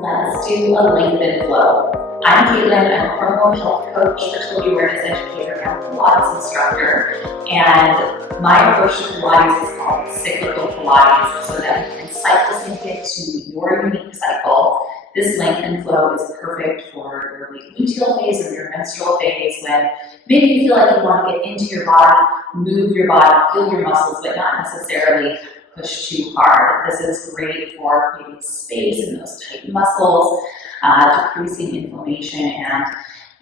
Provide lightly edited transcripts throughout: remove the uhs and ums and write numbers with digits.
Let's do a Lengthen flow. I'm Caitlin, I'm a hormone health coach, fertility awareness educator, and Pilates instructor. And my approach to Pilates is called cyclical Pilates, so that we can cycle sync it to your unique cycle. This Lengthen flow is perfect for your Late-Luteal phase or your menstrual phase, when maybe you feel like you want to get into your body, move your body, feel your muscles, but not necessarily push too hard. This is great for creating space in those tight muscles, decreasing inflammation, and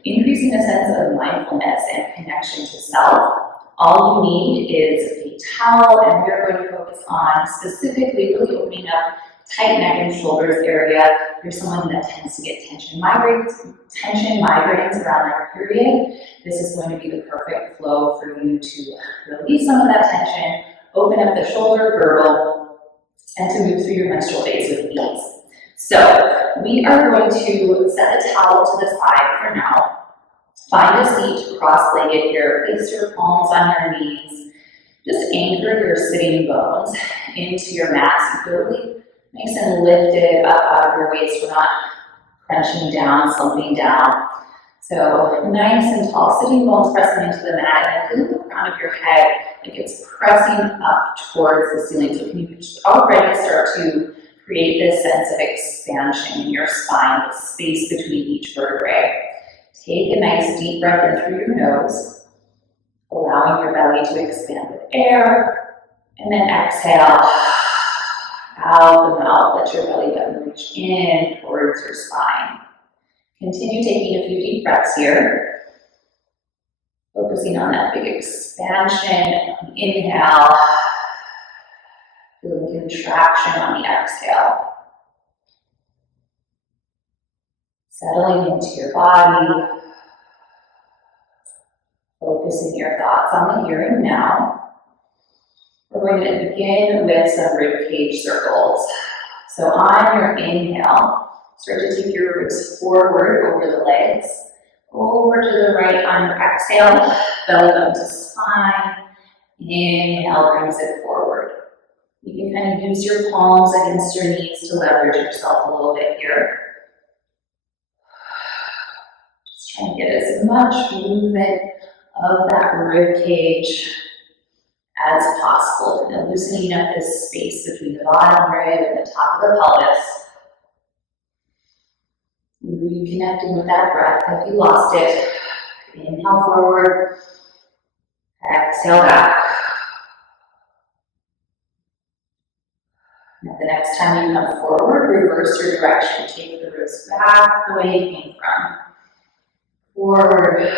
increasing a sense of mindfulness and connection to self. All you need is a towel, and we are going to focus on specifically really opening up tight neck and shoulders area. If you're someone that tends to get tension migraines around their period, this is going to be the perfect flow for you to release some of that tension, open up the shoulder girdle, and to move through your menstrual phase with ease. So we are going to set the towel to the side for now. Find a seat cross-legged here. Place your palms on your knees. Just anchor your sitting bones into your mat. So really nice and lifted up out of your waist. We're not crunching down, slumping down. So nice and tall, sitting bones pressing into the mat, and feel the crown of your head like it's pressing up towards the ceiling. So can you just already start to create this sense of expansion in your spine, the space between each vertebrae. Take a nice deep breath in through your nose, allowing your belly to expand with air, and then exhale out the mouth. Let your belly button reach in towards your spine. Continue taking a few deep breaths here, focusing on that big expansion on the inhale, feeling contraction on the exhale. Settling into your body, focusing your thoughts on the here and now. We're going to begin with some ribcage circles. So on your inhale, start to take your ribs forward over the legs, over to the right on your exhale, belly button to spine. Inhale brings it forward. You can kind of use your palms against your knees to leverage yourself a little bit here. Just trying to get as much movement of that rib cage as possible, and loosening up this space between the bottom rib and the top of the pelvis. Reconnecting with that breath. If you lost it, inhale forward, exhale back. Now the next time you come forward, reverse your direction. Take the ribs back the way you came from. Forward, back.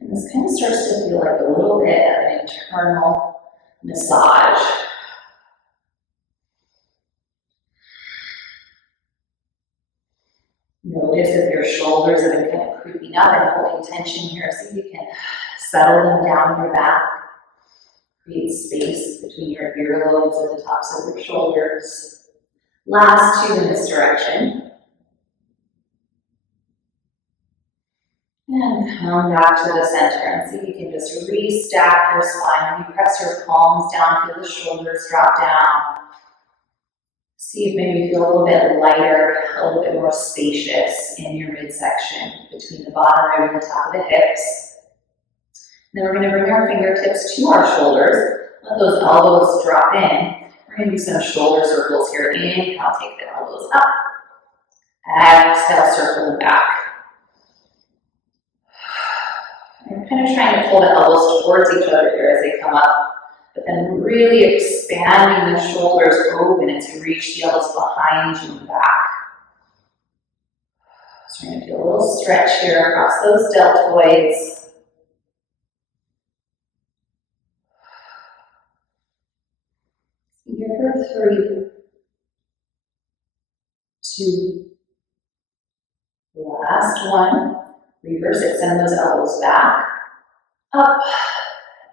And this kind of starts to feel like a little bit of an internal massage. Notice if your shoulders have been kind of creeping up and holding tension here, so you can settle them down your back. Create space between your earlobes and the tops of your shoulders. Last two in this direction. And come back to the center and see if you can just restack your spine. When you press your palms down, feel the shoulders drop down. See if maybe you feel a little bit lighter, a little bit more spacious in your midsection between the bottom rib and the top of the hips. Then we're going to bring our fingertips to our shoulders. Let those elbows drop in. We're going to do some shoulder circles here. Inhale, take the elbows up. Exhale, circle them back. I'm kind of trying to pull the elbows towards each other here as they come up, but then really expanding the shoulders open as you reach the elbows behind you and back. So we're going to feel a little stretch here across those deltoids. Here for 3, 2, last one. Reverse it, send those elbows back, up,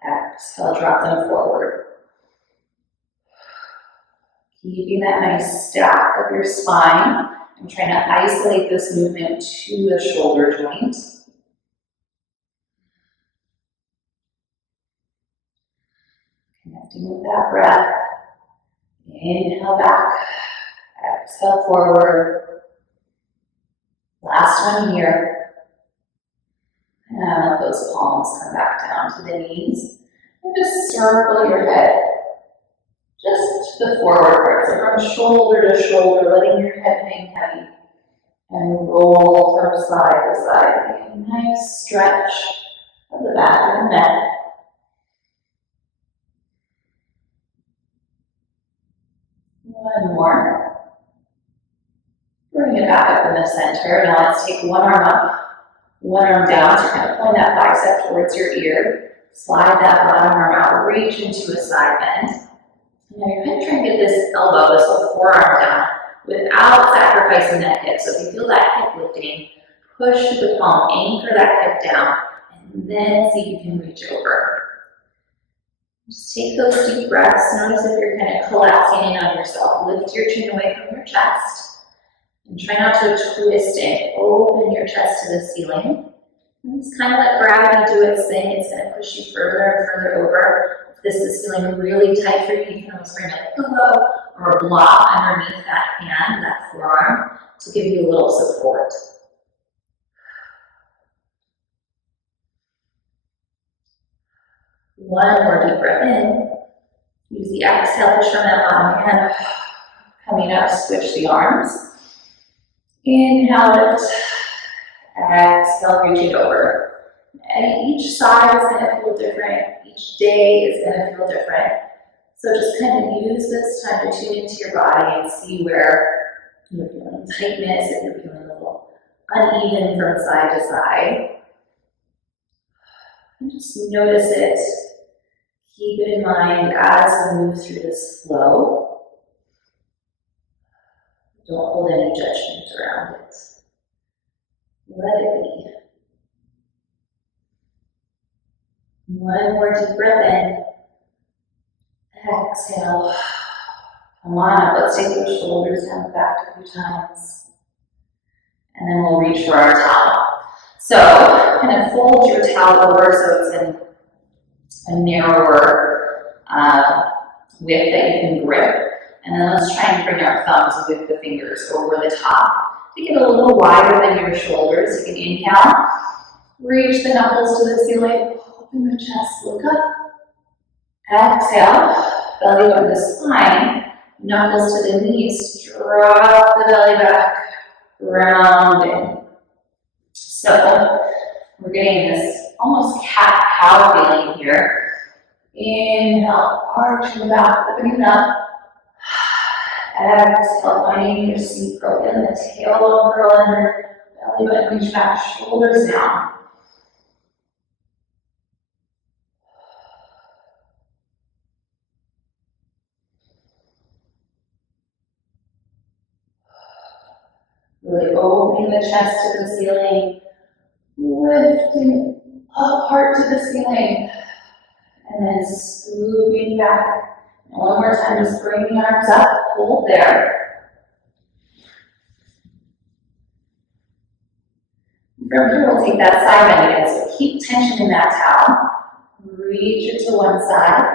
exhale, drop them forward. Keeping that nice stack of your spine. I'm trying to isolate this movement to the shoulder joint. Connecting with that breath. Inhale back, Exhale forward. Last one here. And let those palms come back down to the knees. And just circle your head just to the forward part. So from shoulder to shoulder, letting your head hang heavy. And roll from side to side. A nice stretch of the back of the neck. One more. Bring it back up in the center. Now let's take one arm up, one arm down. So you're kind of pulling that bicep towards your ear. Slide that bottom arm out, reach into a side bend. And now you're kind of trying to get this elbow, this whole forearm down without sacrificing that hip. So if you feel that hip lifting, push the palm, anchor that hip down, and then see if you can reach over. Just take those deep breaths. Notice if you're kind of collapsing in on yourself. Lift your chin away from your chest. And try not to twist and open your chest to the ceiling. And just kind of let gravity do its thing. It's going to push you further and further over. If this is feeling really tight for you, you can always bring a pillow or a block underneath that hand, that forearm, to give you a little support. One more deep breath in. Use the exhale, push from that bottom hand. Coming up, switch the arms. Inhale, lift. Exhale, reach it over. And each side is going to feel different. Each day is going to feel different. So just kind of use this time to tune into your body and see where you're feeling tightness, if you're feeling a little uneven from side to side. And just notice it. Keep it in mind as we move through this flow. Don't hold any judgment around it. Let it be. One more deep breath in. Exhale. Come on up. Let's take those shoulders down back a few times. And then we'll reach for our towel. So, kind of fold your towel over so it's in a narrower width that you can grip. And then let's try and bring our thumbs with the fingers over the top. Make it a little wider than your shoulders. You can inhale, reach the knuckles to the ceiling, open the chest, look up. Exhale, belly over the spine, knuckles to the knees, drop the belly back, round in. So we're getting this almost cat-cow feeling here. Inhale, arch the back, opening up. Exhale, finding your seat, curl in, the tailbone curl under, belly button reach back, shoulders down. Really opening the chest to the ceiling, lifting up heart to the ceiling, and then scooping back. And one more time, just bring the arms up, hold there. From here, we'll take that side bend again. So keep tension in that towel. Reach it to one side,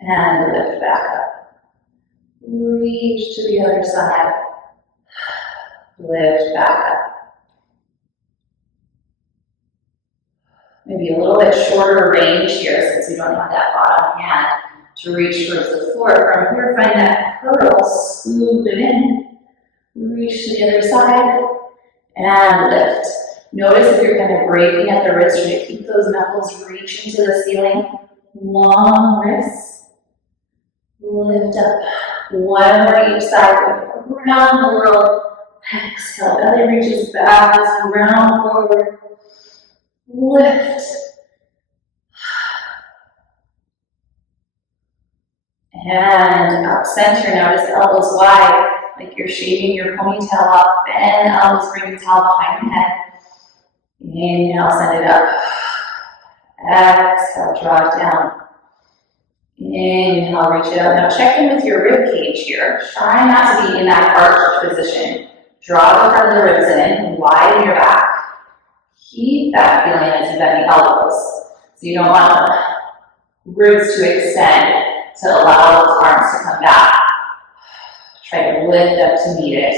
and lift back up. Reach to the other side. Lift back up. Maybe a little bit shorter range here since we don't have that bottom hand to reach towards the floor. From here, find that curl, scoop it in, reach to the other side, and lift. Notice if you're kind of breaking at the wrist, try to keep those knuckles reaching to the ceiling. Long wrists. Lift up. One more each side, going around the world. Exhale, belly reaches back, round forward. Lift. And up center, notice elbows wide, like you're shaving your ponytail up. Bend elbows, bring the towel behind the head. Inhale, send it up. Exhale, draw it down. Inhale, reach it up. Now check in with your rib cage here. Try not to be in that arched position. Draw the front of the ribs in, widen your back. Keep that feeling as you bend the elbows. So you don't want the ribs to extend to allow those arms to come back. Try to lift lift up to meet it.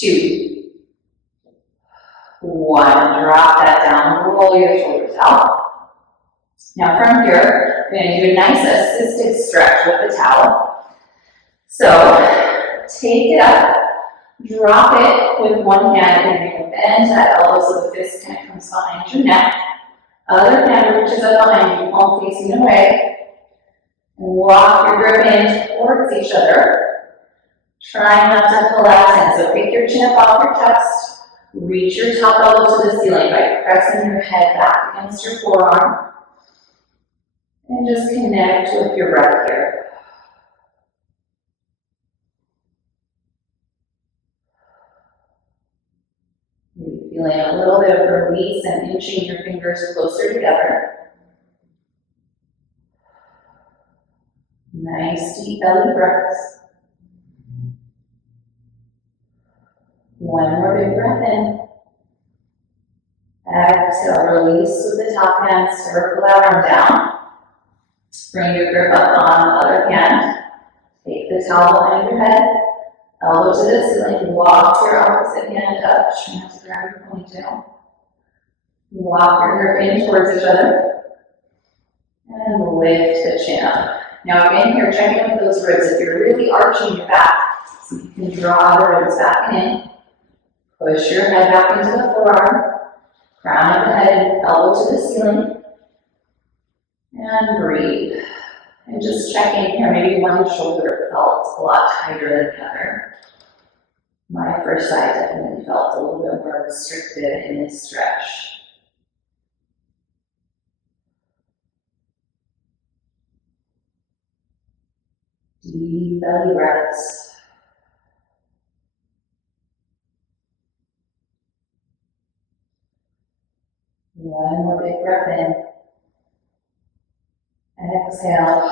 2, 1, drop that down, roll your shoulders out. Now from here, we're going to do a nice assisted stretch with the towel. So take it up, drop it with one hand, and you're going to bend that elbow so the fist kind of comes behind your neck. Other hand reaches up behind you, palm facing away, and walk your grip in towards each other. Try not to collapse in, so pick your chin up off your chest, reach your top elbow to the ceiling by pressing your head back against your forearm, and just connect with your breath here. Maybe feeling a little bit of release and inching your fingers closer together. Nice deep belly breaths. One more big breath in. Exhale, release with the top hand, circle that arm down. Bring your grip up on the other hand. Take the towel behind your head, elbow to the ceiling, walk your opposite hand up. Try not to grab your ponytail. Walk your grip in towards each other. And lift the chin up. Now again here, check in with those ribs. If you're really arching your back, so you can draw the ribs back in. Push your head back into the forearm. Crown of the head, elbow to the ceiling. And breathe. And just check in here. Maybe one shoulder felt a lot tighter than the other. My first side definitely felt a little bit more restricted in this stretch. Deep belly breaths. One more big breath in. Exhale.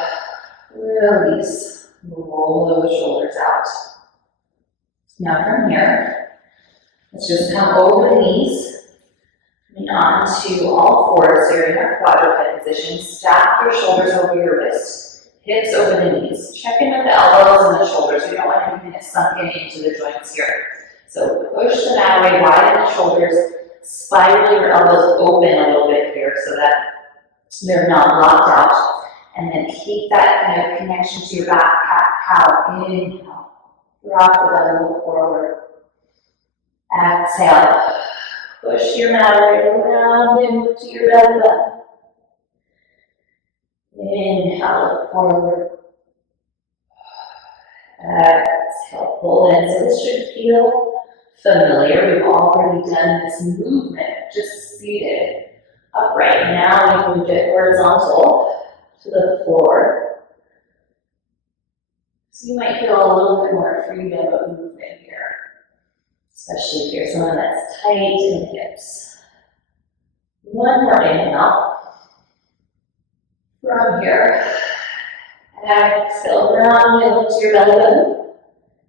Release. Roll those shoulders out. Now from here, let's just come over the knees. Coming on to all fours. So you're in our quadruped position. Stack your shoulders over your wrists. Hips over the knees. Check in with the elbows and the shoulders. We don't want anything that's sunken into the joints here. So push the mat away, widen the shoulders, spiral your elbows open a little bit here so that they're not locked out. And then keep that kind of connection to your back, cat-cow. Inhale. Drop the belly, look forward. Exhale. Push your mat right around into your belly button. Inhale, look forward. Exhale, pull in. So this should feel familiar. We've already done this movement, just seated upright. Now we move it horizontal to the floor. So you might feel a little bit more freedom of movement here, especially if you're someone that's tight in the hips. One more inhale. From here, exhale, round into your belly button,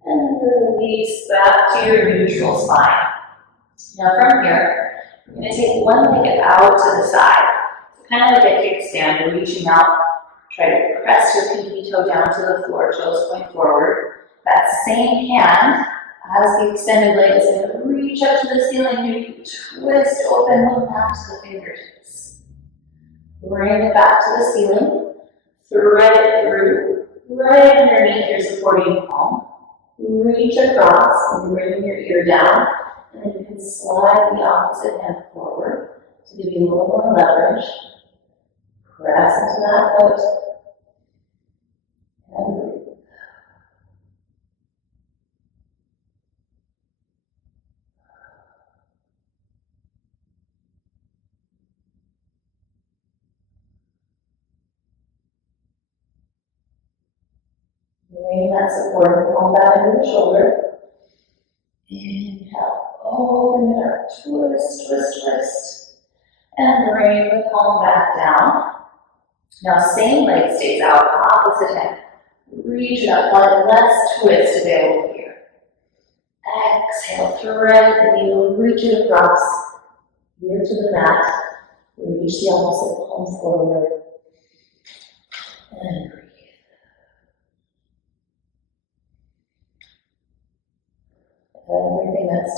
and release back to your neutral spine. Now from here, you're going to take one leg out to the side, kind of like a kickstand, reaching out. Try to press your pinky toe down to the floor, toes point forward. That same hand, as the extended leg, is going to reach up to the ceiling, maybe twist open, look back to the fingertips. Bring it back to the ceiling, thread it through, right underneath your supporting palm. Reach across and bring your ear down, and then you can slide the opposite hand forward to give you a little more leverage. Press into that foot, and breathe. Bring that supporting palm back into the shoulder. Inhale, open it up, twist, twist, twist. And bring the palm back down. Now same leg stays out, opposite hand. Reach it up, less twist available here. Exhale, thread the needle, reach it across. Ear to the mat. Reach the opposite palm forward. And breathe.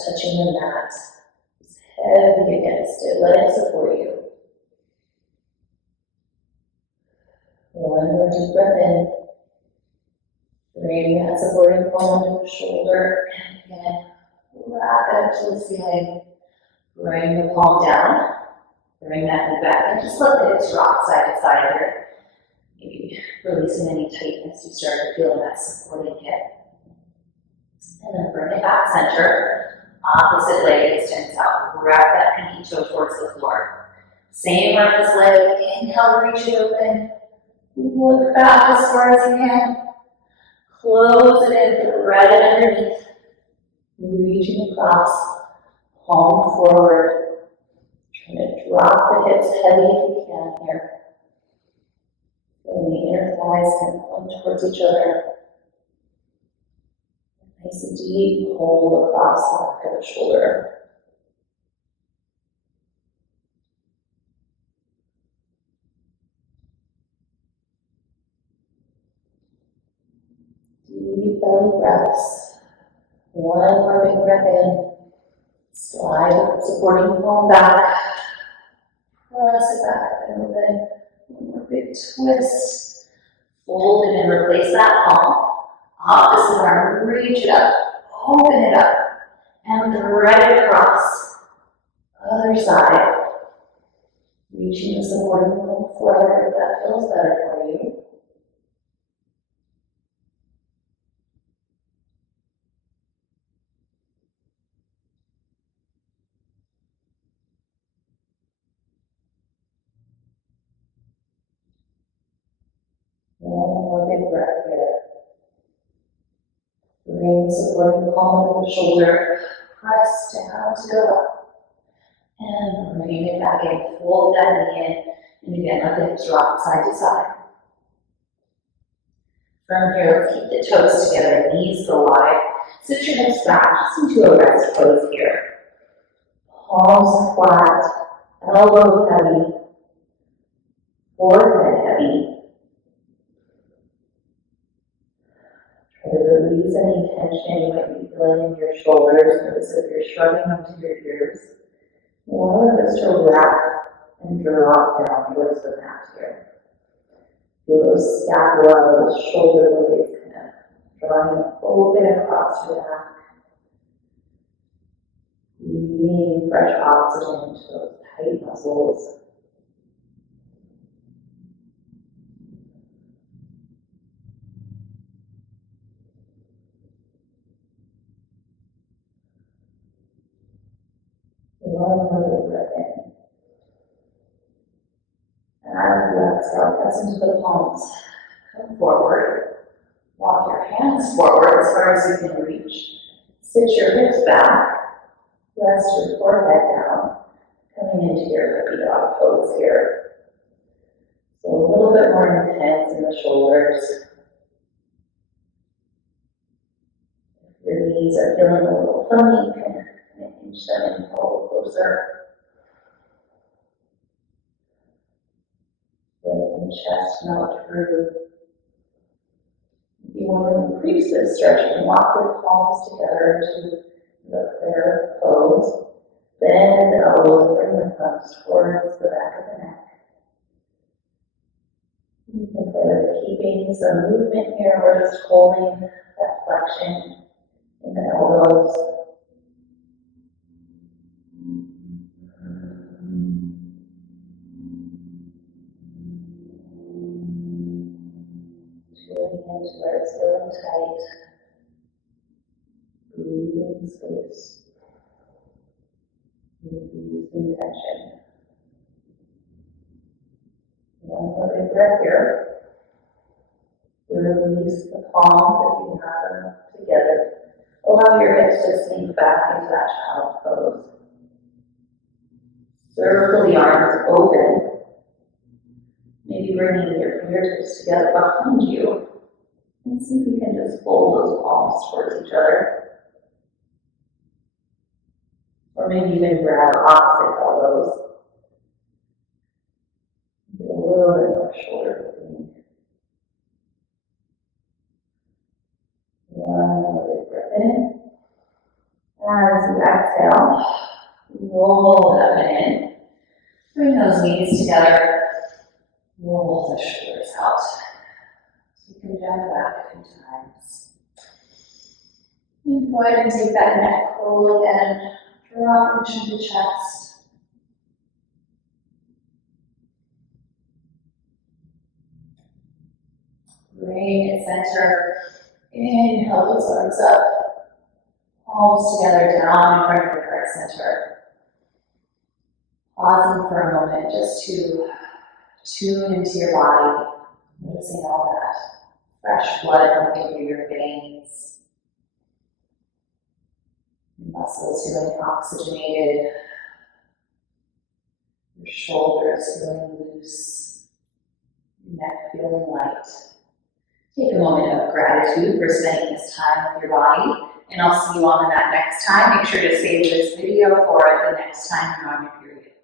touching the mat. It's heavy against it. Let it support you. One more deep breath in. Bring that supporting palm to the shoulder. And again, wrap it up to the ceiling. Bring the palm down. Bring that knee back. And just let the hips rock side to side here. Maybe releasing any tightness you start to feel in that supporting hip. And then bring it back center. Opposite leg extends out. Wrap that pinky toe towards the floor. Same on this leg. Inhale, reach it open. Look back as far as you can. Close it in, thread it underneath. Reaching across, palm forward. Trying to drop the hips heavy if you can here. Feeling the inner thighs kind of pulling towards each other. Nice deep pull across the back of the shoulder. Deep belly breaths. One more big breath in. Slide the supporting palm back. Press it back and open. One more big twist. Fold it and replace that palm. Opposite arm, reach it up. Open it up. And thread it across. Other side. Reaching the supporting palm forward if that feels better for you. One more big breath here. Bring the supporting palm to the shoulder. Press down to go up. And bring it back in. Fold that knee in. And again, let the hips rock side to side. From here, let's keep the toes together. Knees go wide. Sit your hips back just into a rest pose here. Palms flat. Elbows heavy. Forehead heavy. Try to release any tension you might be feeling in your shoulders. Notice if you're shrugging onto your ears. Allow this to wrap and drop down towards the mat here. Feel those scapula, those shoulder blades kind of drawing open across your back. Breathing fresh oxygen into those tight muscles. One more breath in. As you exhale, press into the palms. Come forward. Walk your hands forward as far as you can reach. Sit your hips back. Rest your forehead down. Coming into your puppy dog pose here. So a little bit more intense in the shoulders. If your knees are feeling a little funny, you can inch them in a little closer. Let the chest melt through. If you want to increase this stretch, you can walk your palms together to the prayer pose. Bend the elbows, bring the thumbs towards the back of the neck. You can play with keeping some movement here or just holding that flexion in the elbows. Tuning into where it's feeling tight. Breathing space. Releasing tension. One more big breath here. Release the palms if you have them together. Allow your hips to sink back into that child's pose. Circle the arms open. Maybe bringing your fingertips together behind you. And see if you can just fold those palms towards each other. Or maybe even grab opposite elbows. Get a little bit more shoulder opening. One more big breath in. As you exhale, exhale, roll it up and in. Bring those knees together, roll the shoulders out. Take them down the back a few times. And go ahead and take that neck roll again, drop into the chest. Bring it center. Inhale those arms up. Palms together down in front of your heart center. Pausing for a moment just to tune into your body. Noticing all that fresh blood pumping through your veins. Your muscles feeling oxygenated. Your shoulders feeling loose. Your neck feeling light. Take a moment of gratitude for spending this time with your body, and I'll see you on the mat next time. Make sure to save this video for the next time you're on your period.